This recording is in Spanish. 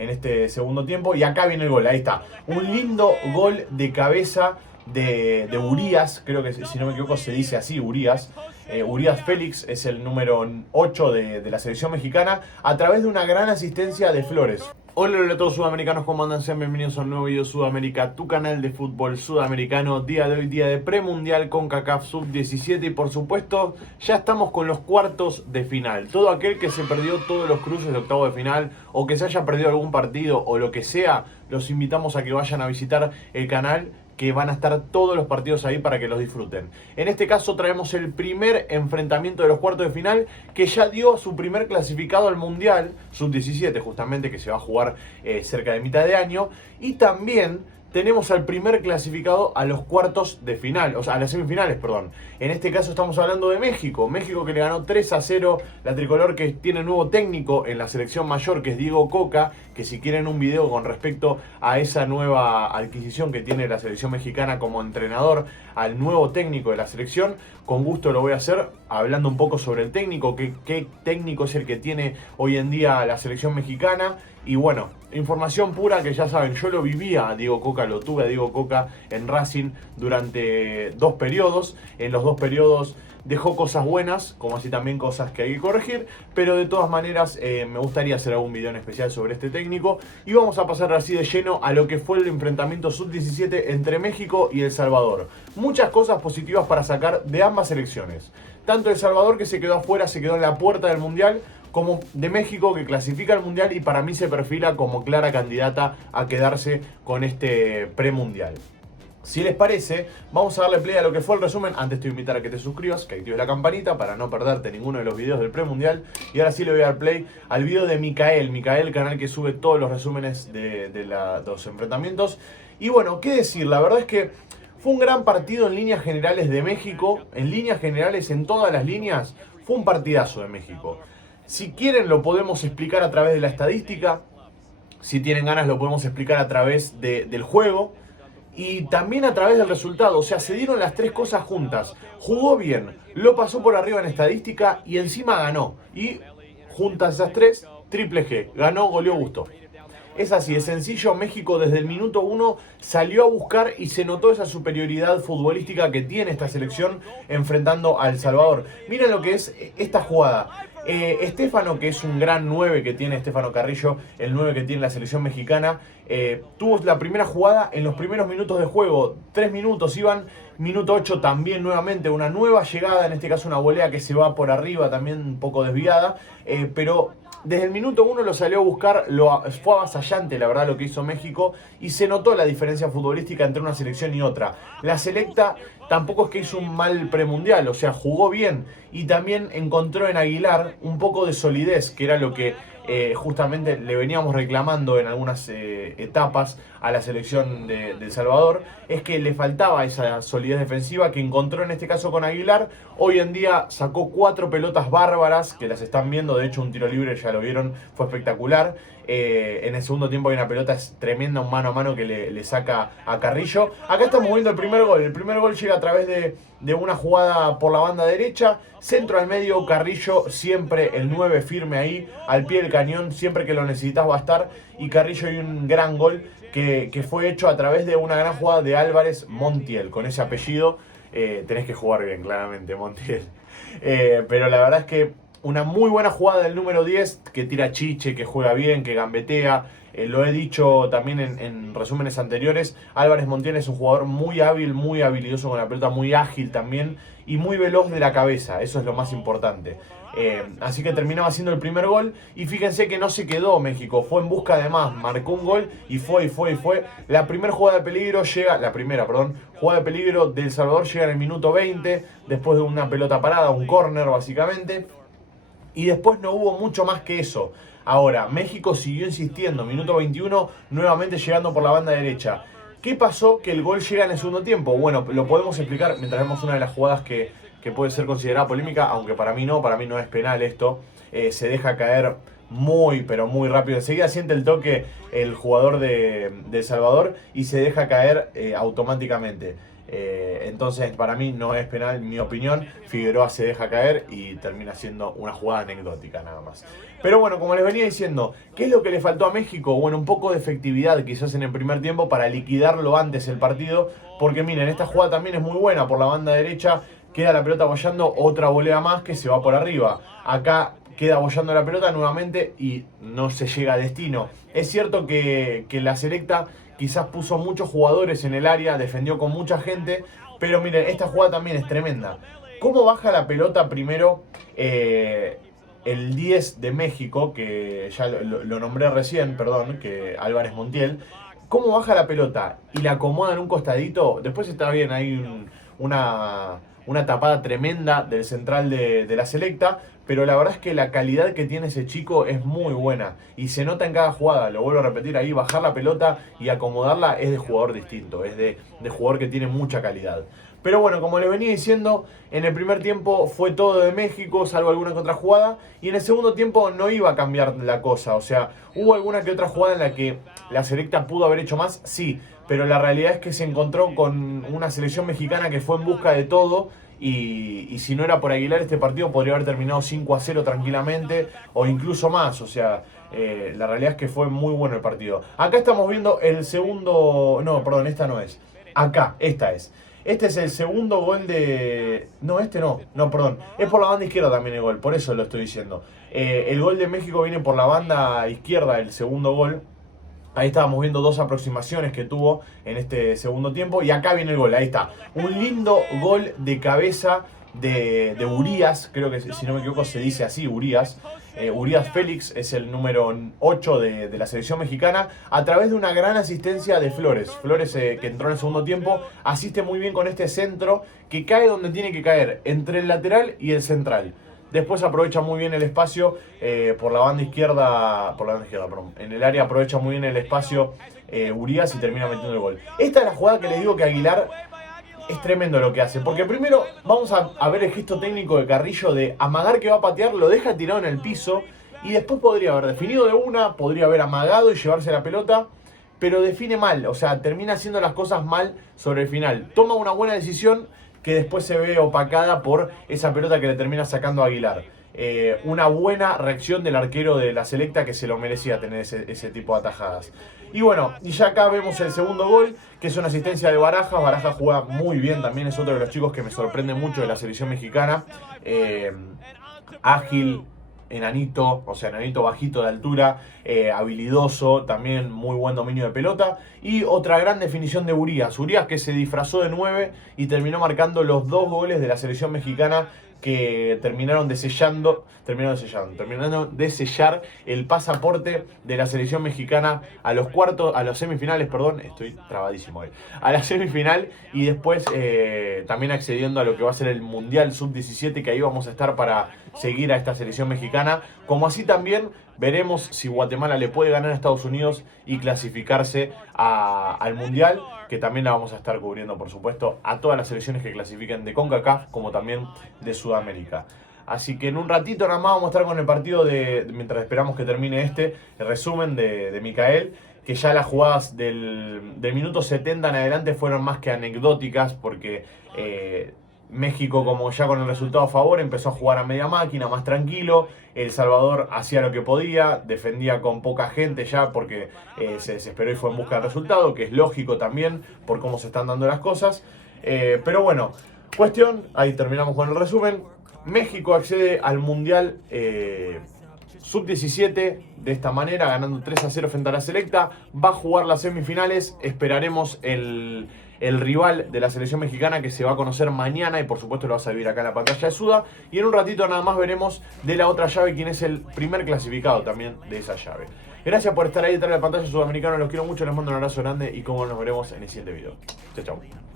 en este segundo tiempo. Y acá viene el gol, ahí está. Un lindo gol de cabeza de Urías, creo que si no me equivoco se dice así, Urías. Urías Félix es el número 8 de la selección mexicana, a través de una gran asistencia de Flores. Hola a todos sudamericanos, ¿cómo andan? Sean bienvenidos a un nuevo video Sudamérica, tu canal de fútbol sudamericano. Día de hoy, día de premundial CONCACAF Sub-17 y por supuesto ya estamos con los cuartos de final. Todo aquel que se perdió todos los cruces de octavo de final o que se haya perdido algún partido o lo que sea, los invitamos a que vayan a visitar el canal, que van a estar todos los partidos ahí para que los disfruten. En este caso traemos el primer enfrentamiento de los cuartos de final, que ya dio su primer clasificado al Mundial, Sub-17 justamente, que se va a jugar cerca de mitad de año. Y también tenemos al primer clasificado a los cuartos de final, o sea, a las semifinales, perdón. En este caso estamos hablando de México. México que le ganó 3-0, la tricolor que tiene nuevo técnico en la selección mayor, que es Diego Coca, que si quieren un video con respecto a esa nueva adquisición que tiene la selección mexicana como entrenador, al nuevo técnico de la selección, con gusto lo voy a hacer, hablando un poco sobre el técnico, qué técnico es el que tiene hoy en día la selección mexicana. Y bueno, información pura que ya saben, yo lo vivía a Diego Coca, lo tuve a Diego Coca en Racing durante 2 periodos. En los 2 periodos dejó cosas buenas, como así también cosas que hay que corregir, pero de todas maneras me gustaría hacer algún video en especial sobre este técnico. Y vamos a pasar así de lleno a lo que fue el enfrentamiento Sub-17 entre México y El Salvador. Muchas cosas positivas para sacar de ambas selecciones. Tanto El Salvador, que se quedó afuera, se quedó en la puerta del Mundial, como de México, que clasifica al Mundial y para mí se perfila como clara candidata a quedarse con este premundial. Si les parece, vamos a darle play a lo que fue el resumen. Antes te voy a invitar a que te suscribas, que actives la campanita para no perderte ninguno de los videos del premundial. Y ahora sí le voy a dar play al video de Micael, el canal que sube todos los resúmenes de los enfrentamientos. Y bueno, qué decir, la verdad es que fue un gran partido en líneas generales de México. En líneas generales, en todas las líneas, fue un partidazo de México. Si quieren lo podemos explicar a través de la estadística, si tienen ganas lo podemos explicar a través del juego y también a través del resultado. O sea, se dieron las 3 cosas juntas. Jugó bien, lo pasó por arriba en estadística y encima ganó. Y juntas esas 3, triple G, ganó, goleó, gustó. Es así, es sencillo. México desde el minuto 1 salió a buscar y se notó esa superioridad futbolística que tiene esta selección enfrentando a El Salvador. Miren lo que es esta jugada. Estefano, que es un gran 9 que tiene Estefano Carrillo, el 9 que tiene la selección mexicana, tuvo la primera jugada en los primeros minutos de juego. 3 minutos iban, minuto 8 también nuevamente una nueva llegada, en este caso una volea que se va por arriba, también un poco desviada, pero desde el minuto 1 lo salió a buscar, fue avasallante la verdad lo que hizo México y se notó la diferencia futbolística entre una selección y otra. La selecta tampoco es que hizo un mal premundial, o sea, jugó bien y también encontró en Aguilar un poco de solidez, que era lo que justamente le veníamos reclamando en algunas etapas a la selección de El Salvador, es que le faltaba esa solidez defensiva que encontró en este caso con Aguilar. Hoy en día sacó 4 pelotas bárbaras, que las están viendo, de hecho un tiro libre ya lo vieron, fue espectacular. En el segundo tiempo hay una pelota tremenda, un mano a mano que le saca a Carrillo. Acá estamos viendo el primer gol. El primer gol llega a través de una jugada por la banda derecha, centro al medio, Carrillo siempre el 9 firme ahí, al pie del cañón, siempre que lo necesitas va a estar. Y Carrillo hay un gran gol que fue hecho a través de una gran jugada de Álvarez Montiel. Con ese apellido tenés que jugar bien, claramente, Montiel. Pero la verdad es que una muy buena jugada del número 10, que tira chiche, que juega bien, que gambetea. Lo he dicho también en resúmenes anteriores, Álvarez Montiel es un jugador muy hábil, muy habilidoso con la pelota, muy ágil también y muy veloz de la cabeza, eso es lo más importante. Así que terminaba haciendo el primer gol y fíjense que no se quedó México, fue en busca de más, marcó un gol y fue. La primera jugada de peligro jugada de peligro de El Salvador llega en el minuto 20, después de una pelota parada, un córner básicamente. Y después no hubo mucho más que eso. Ahora, México siguió insistiendo. Minuto 21, nuevamente llegando por la banda derecha. ¿Qué pasó que el gol llega en el segundo tiempo? Bueno, lo podemos explicar mientras vemos una de las jugadas que puede ser considerada polémica, aunque para mí no es penal esto. Se deja caer muy, pero muy rápido. Enseguida siente el toque el jugador de El Salvador y se deja caer automáticamente. Entonces para mí no es penal, en mi opinión. Figueroa se deja caer y termina siendo una jugada anecdótica nada más. Pero bueno, como les venía diciendo, ¿qué es lo que le faltó a México? Bueno, un poco de efectividad quizás en el primer tiempo para liquidarlo antes el partido. Porque miren, esta jugada también es muy buena por la banda derecha. Queda la pelota boyando, otra volea más que se va por arriba. Acá queda boyando la pelota nuevamente y no se llega a destino. Es cierto que la selecta quizás puso muchos jugadores en el área, defendió con mucha gente, pero miren, esta jugada también es tremenda. ¿Cómo baja la pelota primero el 10 de México, que ya lo nombré recién, perdón, que Álvarez Montiel? ¿Cómo baja la pelota y la acomoda en un costadito? Después está bien, hay una tapada tremenda del central de la selecta, pero la verdad es que la calidad que tiene ese chico es muy buena y se nota en cada jugada. Lo vuelvo a repetir ahí, bajar la pelota y acomodarla es de jugador distinto, es de jugador que tiene mucha calidad. Pero bueno, como les venía diciendo, en el primer tiempo fue todo de México, salvo alguna que otra jugada, y en el segundo tiempo no iba a cambiar la cosa. O sea, hubo alguna que otra jugada en la que la selecta pudo haber hecho más, sí, pero la realidad es que se encontró con una selección mexicana que fue en busca de todo. Y si no era por Aguilar, este partido podría haber terminado 5-0 tranquilamente o incluso más. O sea, la realidad es que fue muy bueno el partido. Acá estamos viendo el segundo... No, perdón, esta no es. Acá, esta es. Este es el segundo gol de... No, este no. No, perdón. Es por la banda izquierda también el gol. Por eso lo estoy diciendo. El gol de México viene por la banda izquierda, el segundo gol. Ahí estábamos viendo dos aproximaciones que tuvo en este segundo tiempo. Y acá viene el gol, ahí está. Un lindo gol de cabeza de Urías. Creo que si no me equivoco se dice así, Urías. Urías Félix es el número 8 de la selección mexicana. A través de una gran asistencia de Flores. Flores que entró en el segundo tiempo. Asiste muy bien con este centro que cae donde tiene que caer. Entre el lateral y el central. Después aprovecha muy bien el espacio por la banda izquierda, perdón. En el área aprovecha muy bien el espacio Urías y termina metiendo el gol. Esta es la jugada que les digo que Aguilar es tremendo lo que hace. Porque primero vamos a ver el gesto técnico de Carrillo de amagar que va a patear, lo deja tirado en el piso y después podría haber definido de una, podría haber amagado y llevarse la pelota, pero define mal, o sea, termina haciendo las cosas mal sobre el final. Toma una buena decisión que después se ve opacada por esa pelota que le termina sacando a Aguilar. Una buena reacción del arquero de la selecta que se lo merecía tener ese tipo de atajadas. Y bueno, y ya acá vemos el segundo gol, que es una asistencia de Barajas. Barajas juega muy bien, también es otro de los chicos que me sorprende mucho de la selección mexicana. Ágil, enanito, o sea, enanito bajito de altura, habilidoso, también muy buen dominio de pelota. Y otra gran definición de Urías. Urías que se disfrazó de 9 y terminó marcando los 2 goles de la selección mexicana que terminaron de sellar el pasaporte de la selección mexicana a los semifinales, perdón, estoy trabadísimo hoy, a la semifinal y después también accediendo a lo que va a ser el Mundial Sub-17, que ahí vamos a estar para seguir a esta selección mexicana, como así también veremos si Guatemala le puede ganar a Estados Unidos y clasificarse al Mundial, que también la vamos a estar cubriendo, por supuesto, a todas las selecciones que clasifiquen de CONCACAF, como también de Sudamérica. Así que en un ratito nada más vamos a estar con el partido mientras esperamos que termine el resumen de Micael, que ya las jugadas del minuto 70 en adelante fueron más que anecdóticas, porque México, como ya con el resultado a favor, empezó a jugar a media máquina, más tranquilo. El Salvador hacía lo que podía, defendía con poca gente ya porque se desesperó y fue en busca del resultado, que es lógico también por cómo se están dando las cosas. Pero bueno, ahí terminamos con el resumen. México accede al Mundial Sub-17 de esta manera, ganando 3-0 frente a la selecta. Va a jugar las semifinales, esperaremos el rival de la selección mexicana, que se va a conocer mañana y por supuesto lo vas a vivir acá en la pantalla de Suda. Y en un ratito nada más veremos de la otra llave quién es el primer clasificado también de esa llave. Gracias por estar ahí detrás de la pantalla sudamericana, los quiero mucho, les mando un abrazo grande y como nos veremos en el siguiente video. Chao, chao.